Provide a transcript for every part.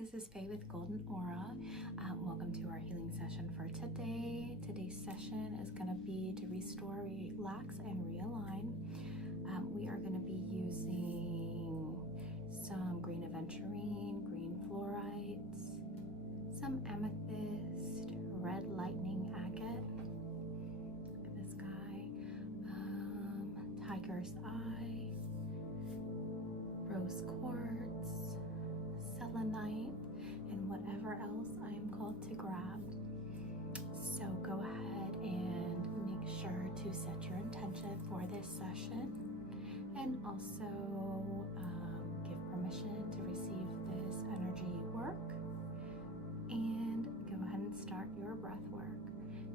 this is Faye with Golden Aura. Welcome to our healing session for today. Today's session is going to be to restore, relax, and realign. We are going to be using some green Aventurine, green Fluorite, some Amethyst, red Lightning Agate. Look at this guy. Tiger's Eye, rose quartz, selenite, and whatever else I am called to grab. So go ahead and make sure to set your intention for this session, and also give permission to receive this energy work, and go ahead and start your breath work.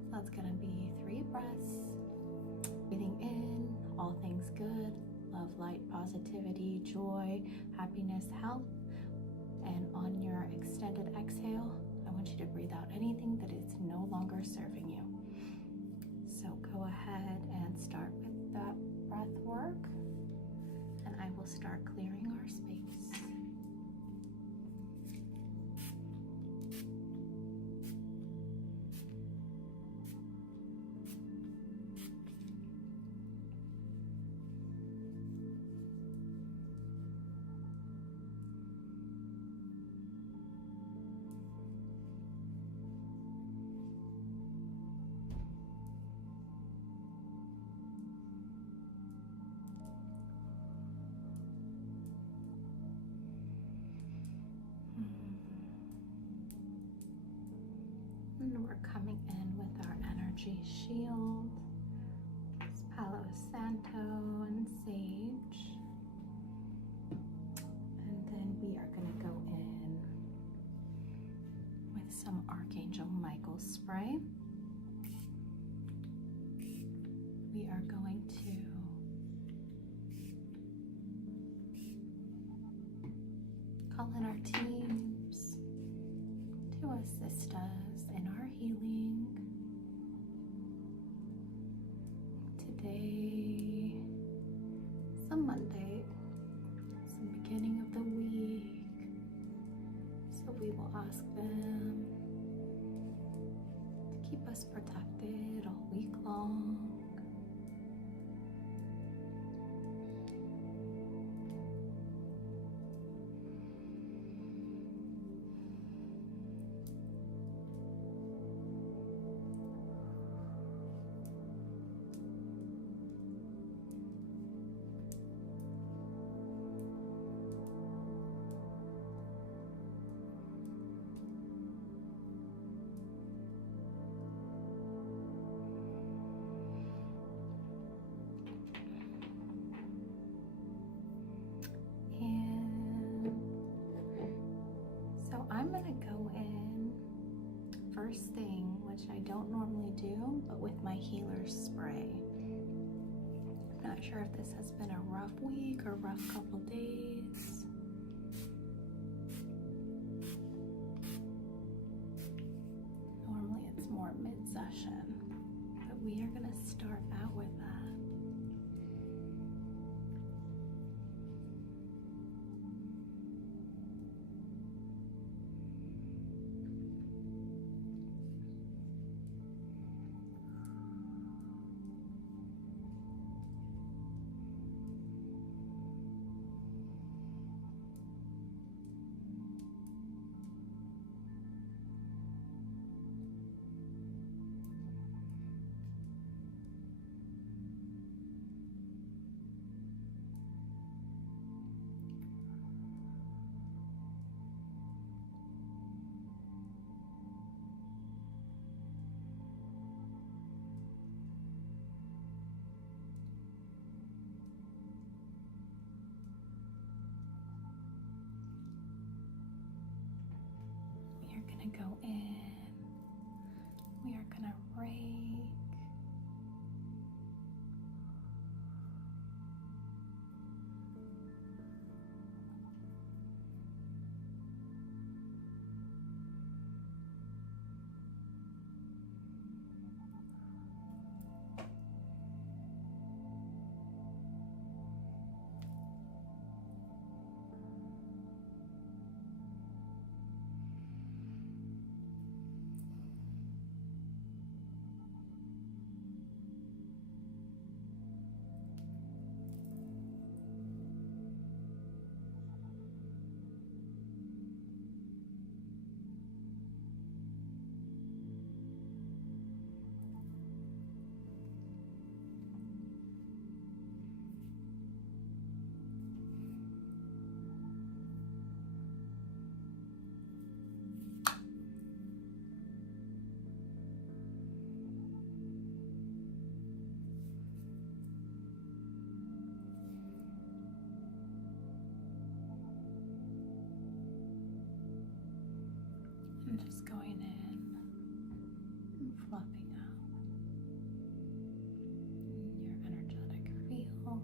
So it's going to be 3 breaths. Breathing in, all things good, love, light, positivity, joy, happiness, health. And on your extended exhale, I want you to breathe out anything that is no longer serving you. So go ahead and start with that breath work, and I will start clearing our space. And we're coming in with our energy shield. It's Palo Santo and sage. And then we are going to go in with some Archangel Michael spray. We are going to call in our teams to assist us in our healing. Today is a Monday, it's the beginning of the week, so we will ask them to keep us protected all week long. I'm going to go in first thing, which I don't normally do, but with my healer spray. I'm not sure if this has been a rough week or rough couple days. Normally it's more mid-session, but we are going to start out with that. Go in, we are going to rake, fluffing out your energetic field.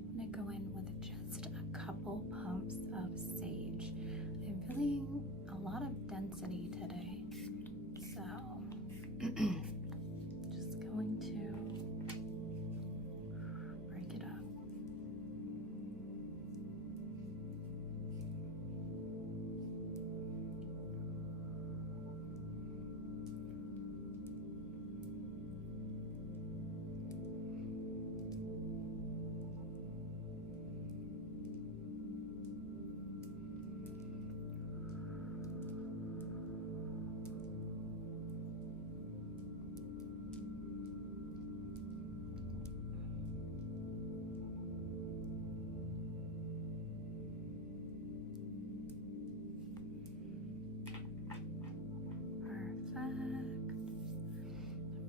I'm going to go in with just a couple pumps of sage. I'm feeling a lot of density today, so just going to break it up.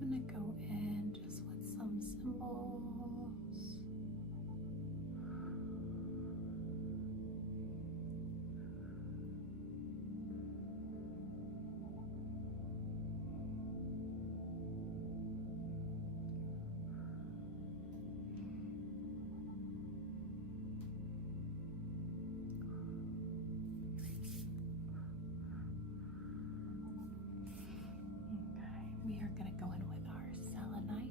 I'm going to go in just with some symbols. We are going to go in with our selenite.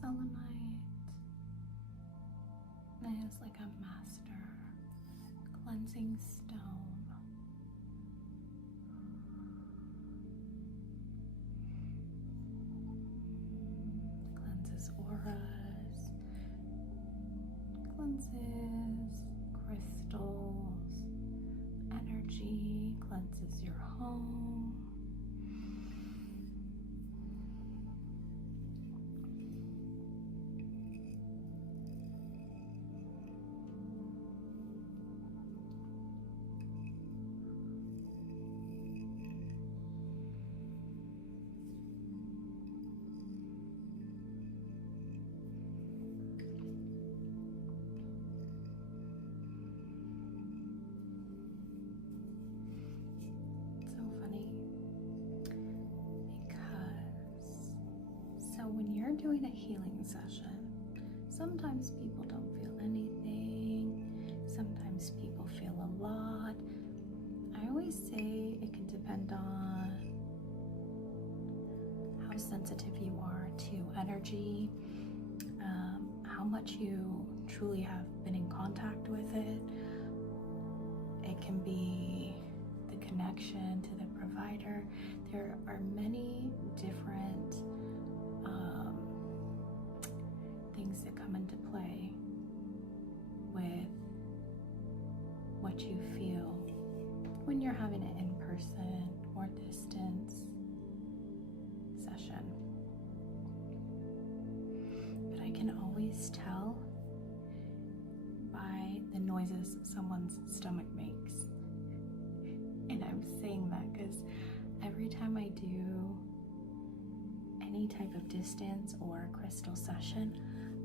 Selenite is like a master cleansing stone. Cleanses auras, cleanses crystals, energy, cleanses your home. When you're doing a healing session, sometimes people don't feel anything, sometimes people feel a lot. I always say it can depend on how sensitive you are to energy, how much you truly have been in contact with it. It can be the connection to the provider. There are many different things that come into play with what you feel when you're having an in-person or distance session. But I can always tell by the noises someone's stomach makes. And I'm saying that because every time I do any type of distance or crystal session,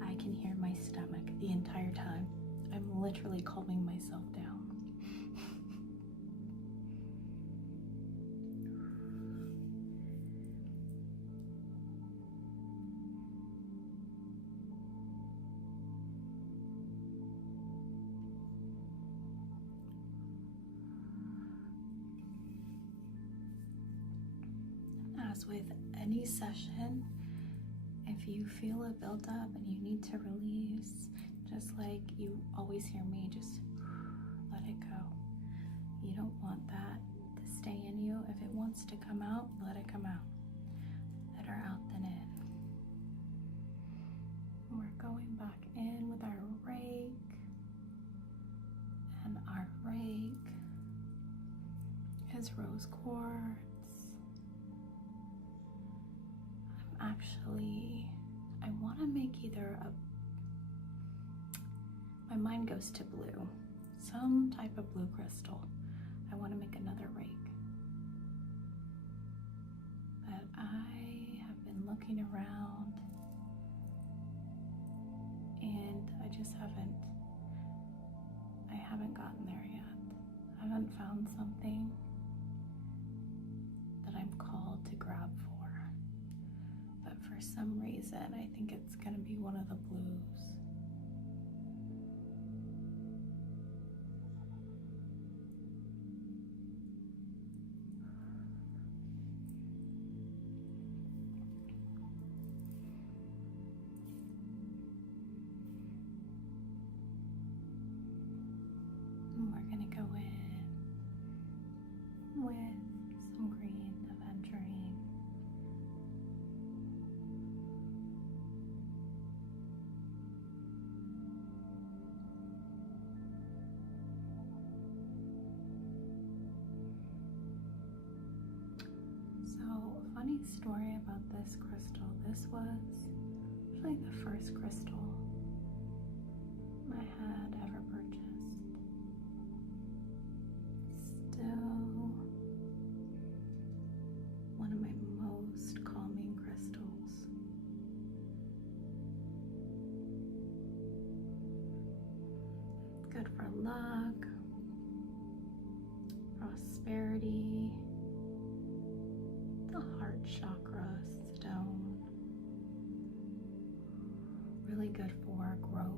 I can hear my stomach the entire time. I'm literally calming myself down. As with any session, if you feel a buildup and you need to release, just like you always hear me, just let it go. You don't want that to stay in you. If it wants to come out, let it come out. Better out than in. We're going back in with our rake and our rake. is rose quartz. I want to make either my mind goes to blue, some type of blue crystal. I want to make another rake. But I have been looking around and I haven't gotten there yet. I haven't found something that I'm called to grab for. But for some reason, I think it's going to be one of the blues. And we're going to go in with some green Aventurine. Funny story about this crystal. This was actually the first crystal I had ever purchased. Still one of my most calming crystals. Good for luck, prosperity, the heart chakra stone, really good for growth.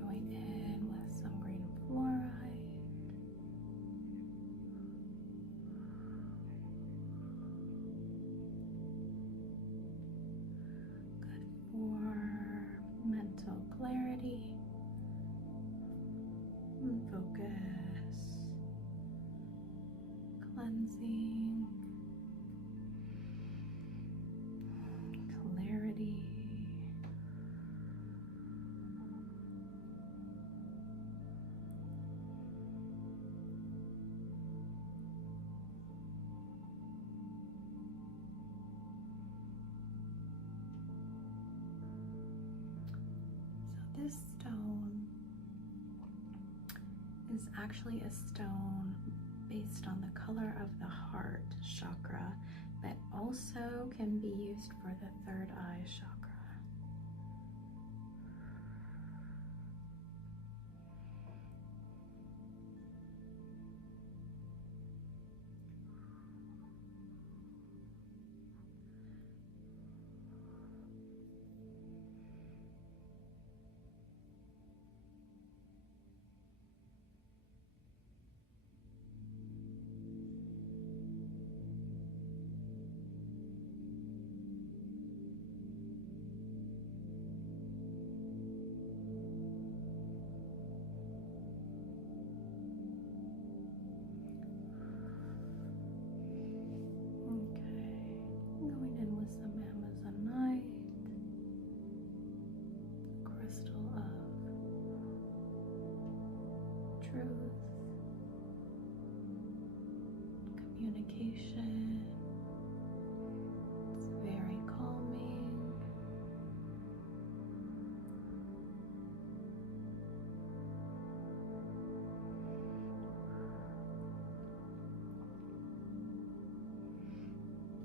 Going in with some green fluorite. Good for mental clarity and focus, cleansing, clarity. This stone is actually a stone based on the color of the heart chakra that also can be used for the third eye chakra. Communication. It's very calming.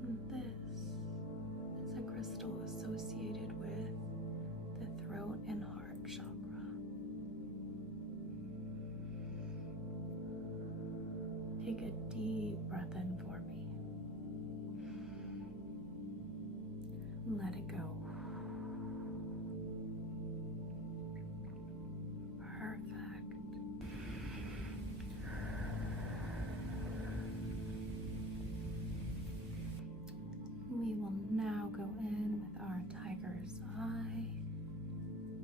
And this is a crystal associated with the throat and heart chakra. Take a deep breath in for me. Let it go. Perfect. go in with our tiger's eye.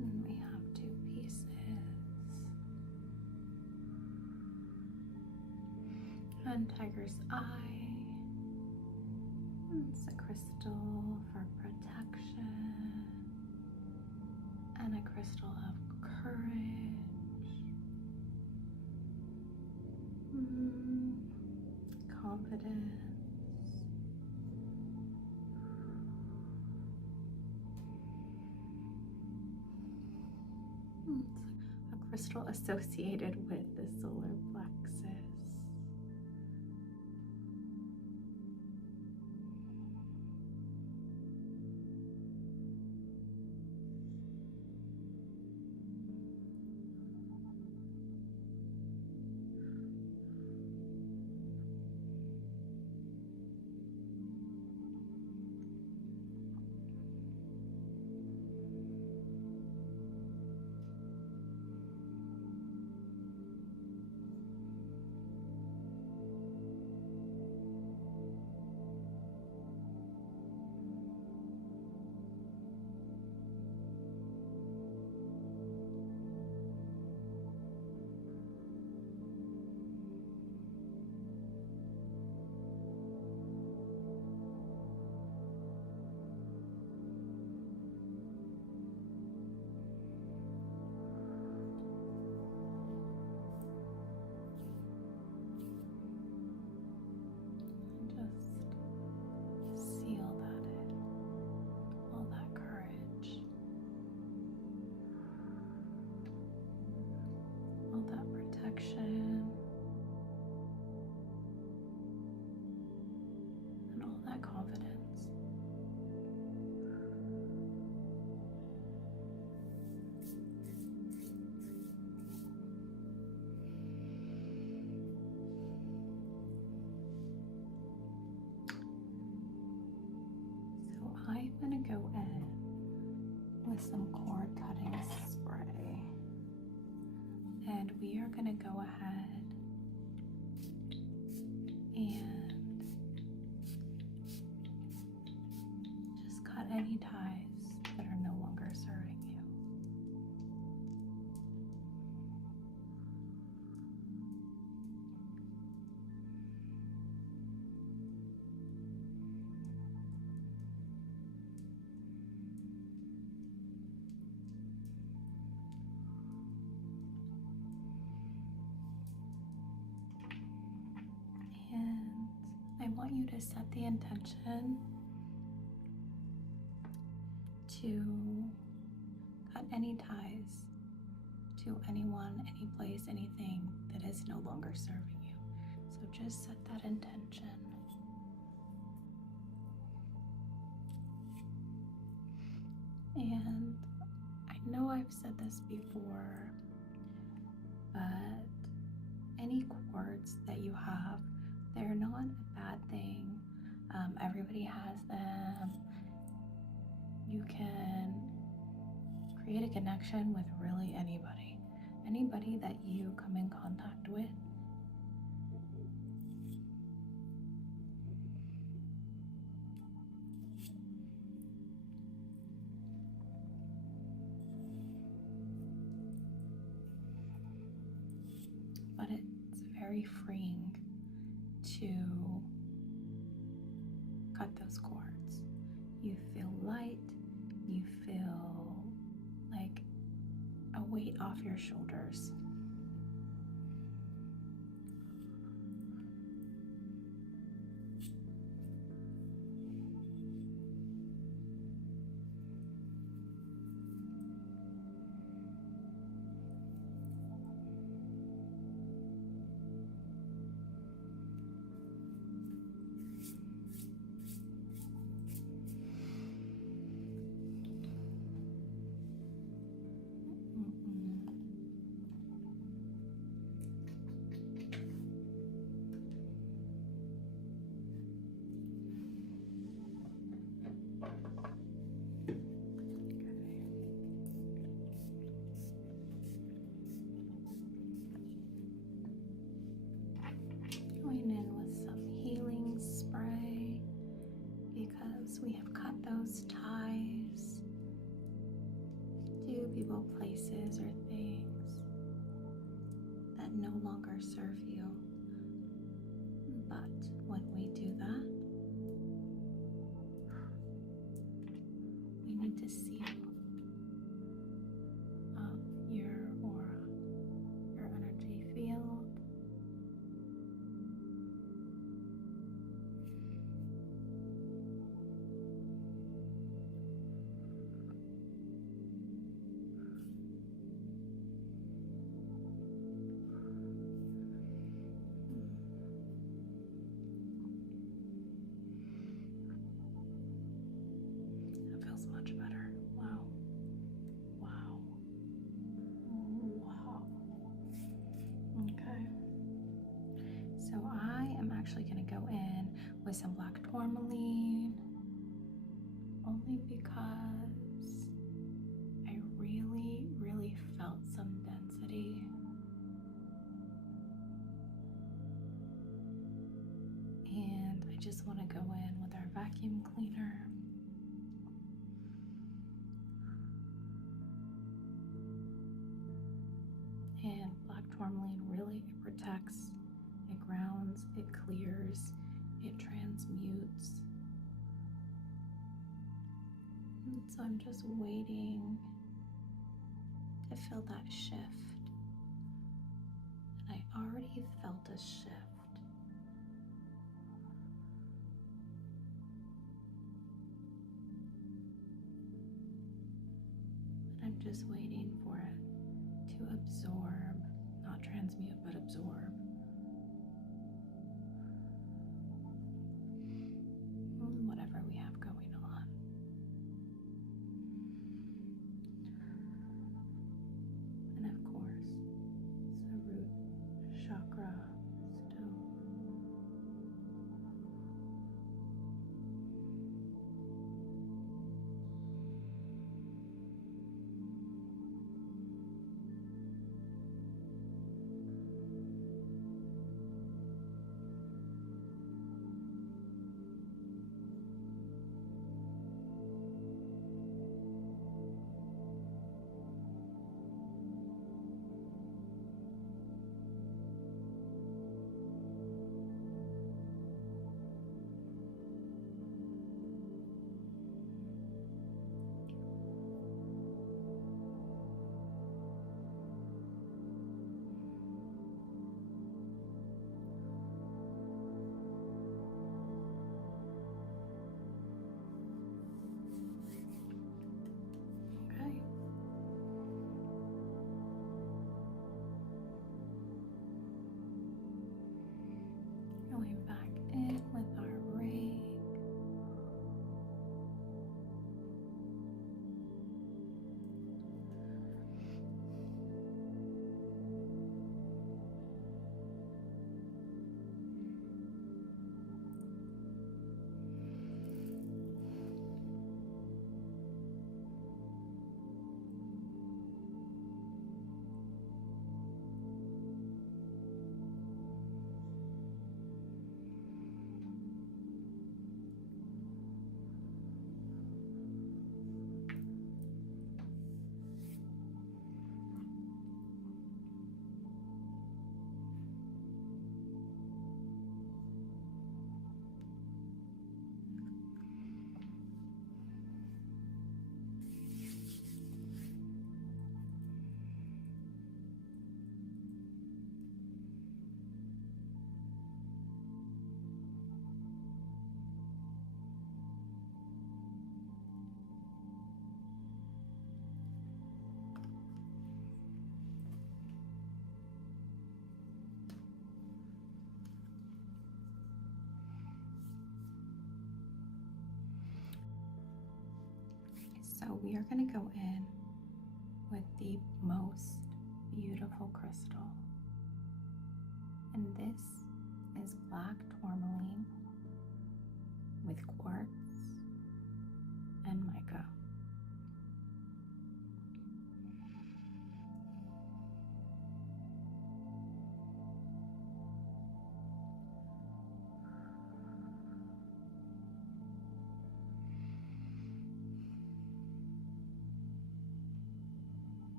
And we have 2 pieces. And tiger's eye. It's a crystal for protection. And a crystal of courage. Confidence. It's a crystal associated with the solar plexus. And all that confidence. So I'm going to go in with some cord cutting spray. And we are going to go ahead and just cut any ties that are no longer serving you. And I want you to set the intention to cut any ties to anyone, any place, anything that is no longer serving you. So just set that intention. And I know I've said this before, but any cords that you have, they're not a bad thing. Everybody has them. You can create a connection with really anybody that you come in contact with. But it's very freeing to cut those cords. You feel light, you feel like a weight off your shoulders. people, places, or things that no longer serve you. But when we do that, we need to seal up your aura, your energy field. That feels much better. Wow. Wow. Wow. Okay. So I am actually going to go in with some black tourmaline, only because I really, really felt some density. And I just want to go in with our vacuum cleaner. And black tourmaline really, it protects, it grounds, it clears, it transmutes. And so I'm just waiting to feel that shift. And I already felt a shift. And I'm just waiting for it to absorb, not transmute, but absorb. Whatever we have going on. And of course, it's a root chakra stone. Okay. Going back in with our ring. So we are going to go in with the most beautiful crystal. And this is black tourmaline with quartz and mica.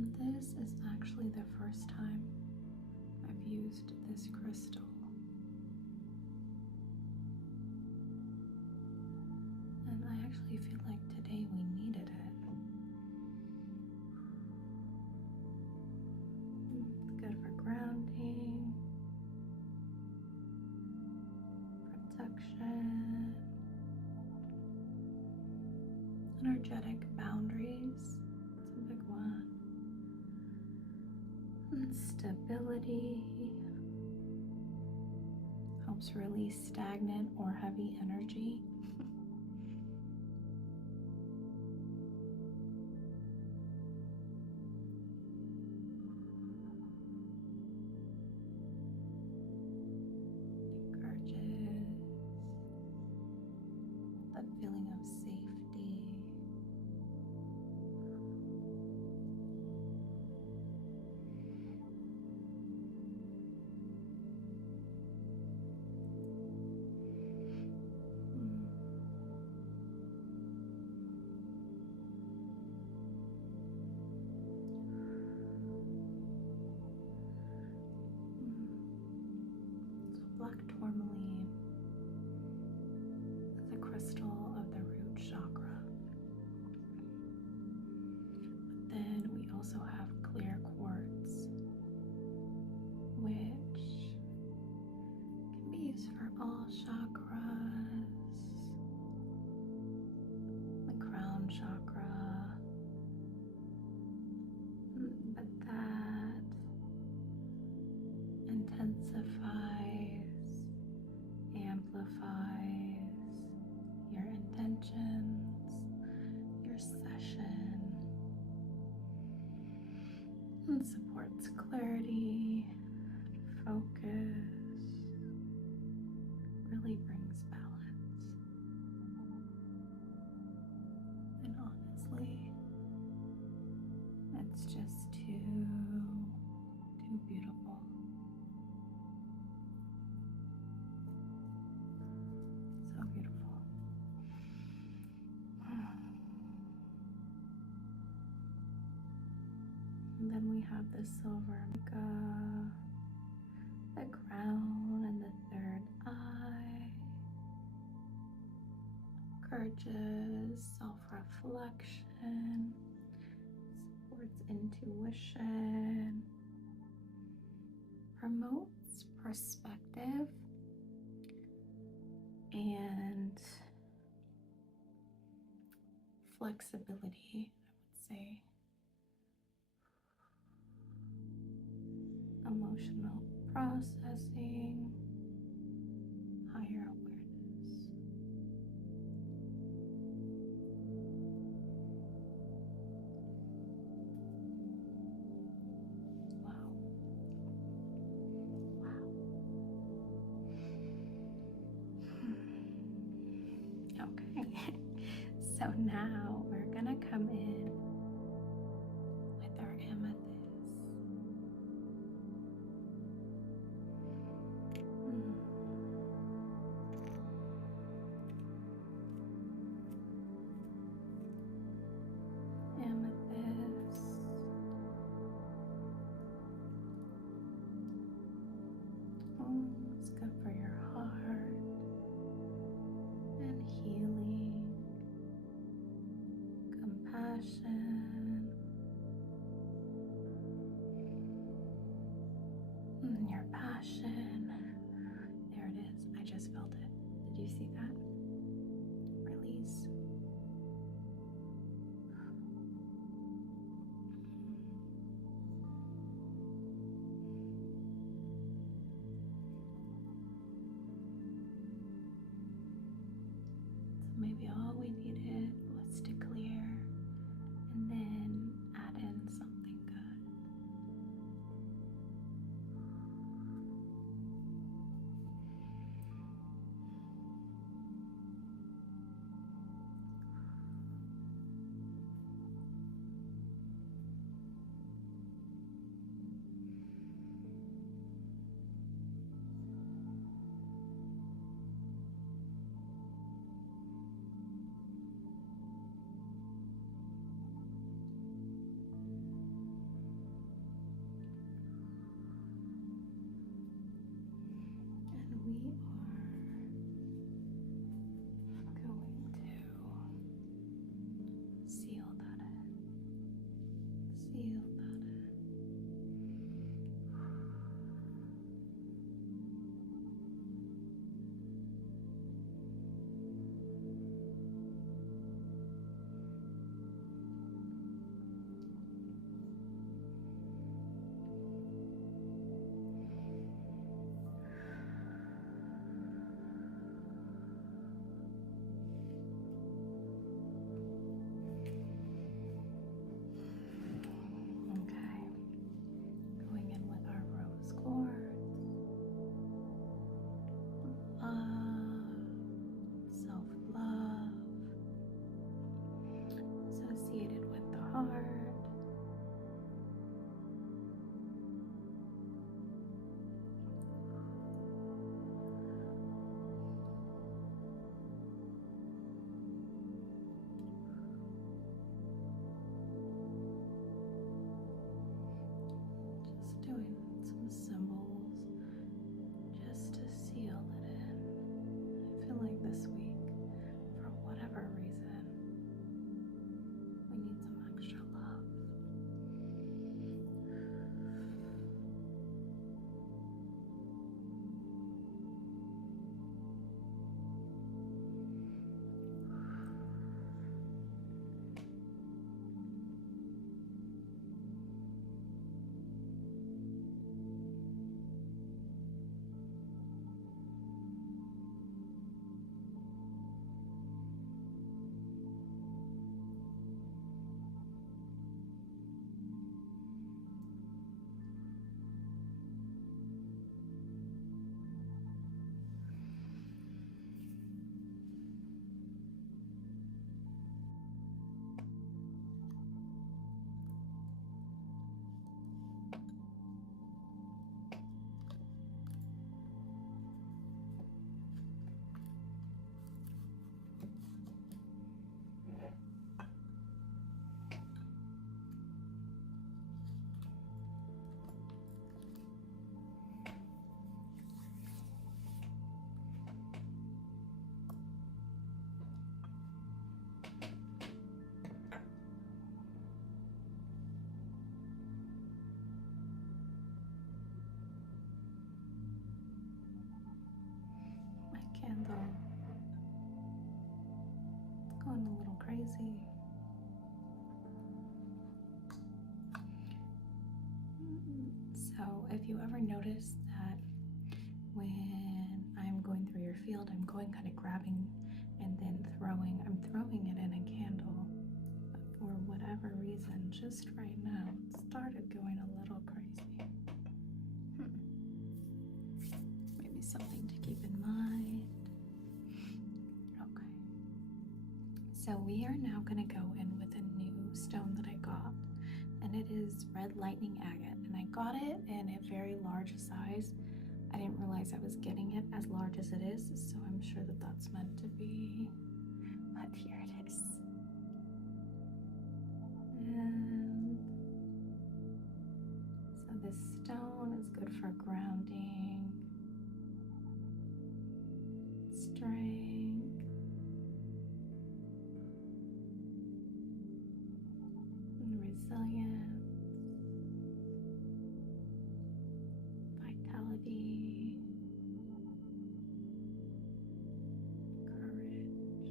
This is actually the first time I've used this crystal. And I actually feel like today we needed it. It's good for grounding, protection, energetic boundaries. It's a big one. And stability. Helps release stagnant or heavy energy. That feeling of safety. So black tourmaline is a crystal of the root chakra. But then we also have clear quartz, which can be used for all chakras, the crown chakra, but that intensifies, amplifies your intentions, your session, and supports clarity, focus, really brings balance. And honestly, it's just too beautiful. So beautiful. And then we have the silver mica, the crown and the third eye, encourages self-reflection, supports intuition, promotes perspective and flexibility, I would say. Emotional processing, higher awareness. Wow. Okay, so now we're gonna come in with our amethyst. Amethyst. Oh, it's good for your heart and healing, compassion, and your passion. There it is. I just felt it. Did you see that? Release. So maybe all we needed was to clear and then add in something good. Seal that in. Candle. It's going a little crazy. So if you ever notice that when I'm going through your field, I'm going kind of grabbing and then I'm throwing it in a candle. But for whatever reason, just right now, it started going a little crazy. Maybe something to keep in mind. Okay. So we are now going to go in with a new stone that I got, and it is red lightning agate, and I got it in a very large size. I didn't realize I was getting it as large as it is, so I'm sure that that's meant to be, but here it is. And so this stone is good for grounding, strength, and resilience, vitality, courage.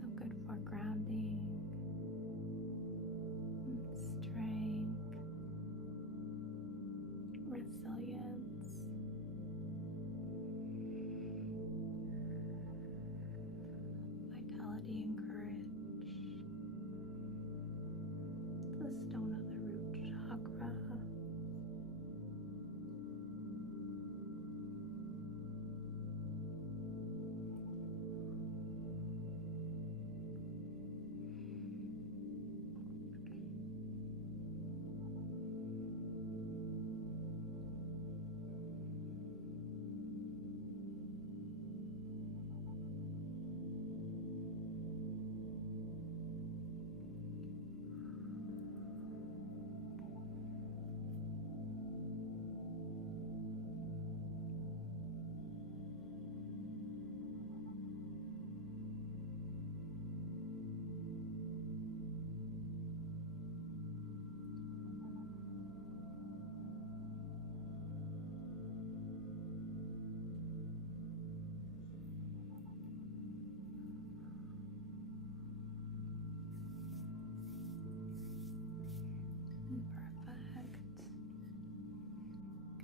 So good for grounding, strength, resilience, vitality, and courage. The stone of the root chakra.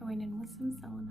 going in with some selenite.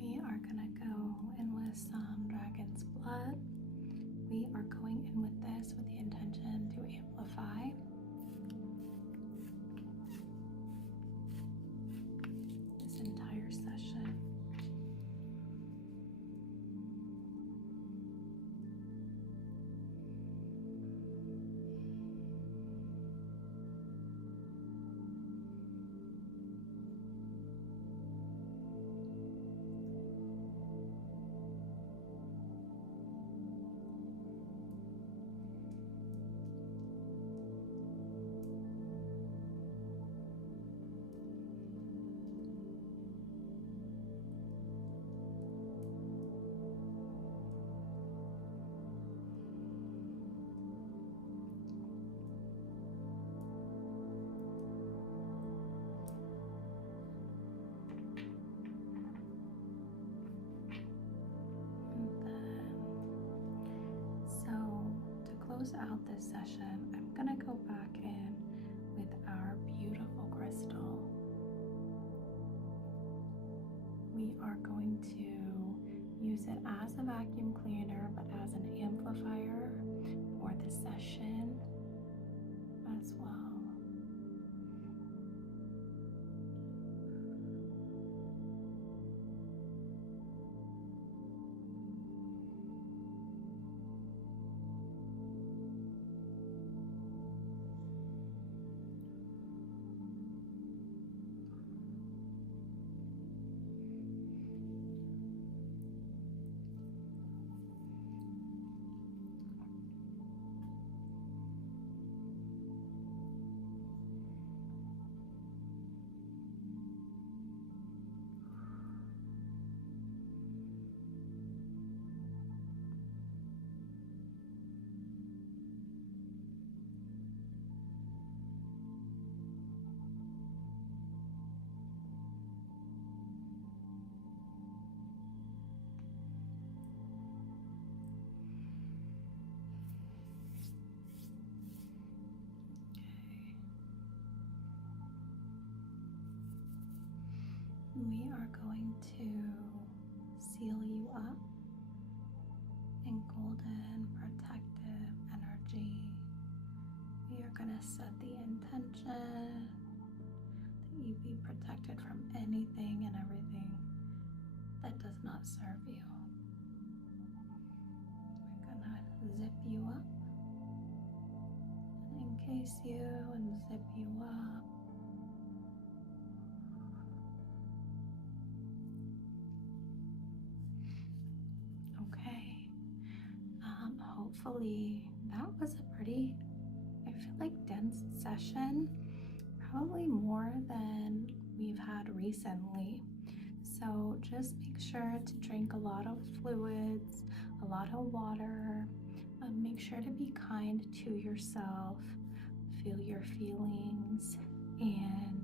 We are going to go in with some dragon's blood. We are going in with this with the intention to amplify. This entire session. Out this session, I'm going to go back in with our beautiful crystal. We are going to use it as a vacuum cleaner, but as an amplifier for the session as well. We are going to seal you up in golden protective energy. We are going to set the intention that you be protected from anything and everything that does not serve you. We're going to zip you up and encase you and zip you up. Hopefully that was a pretty, I feel like, dense session, probably more than we've had recently. So just make sure to drink a lot of fluids, a lot of water. Make sure to be kind to yourself, feel your feelings, and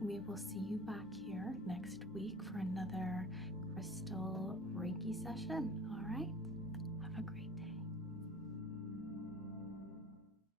we will see you back here next week for another Crystal Reiki session.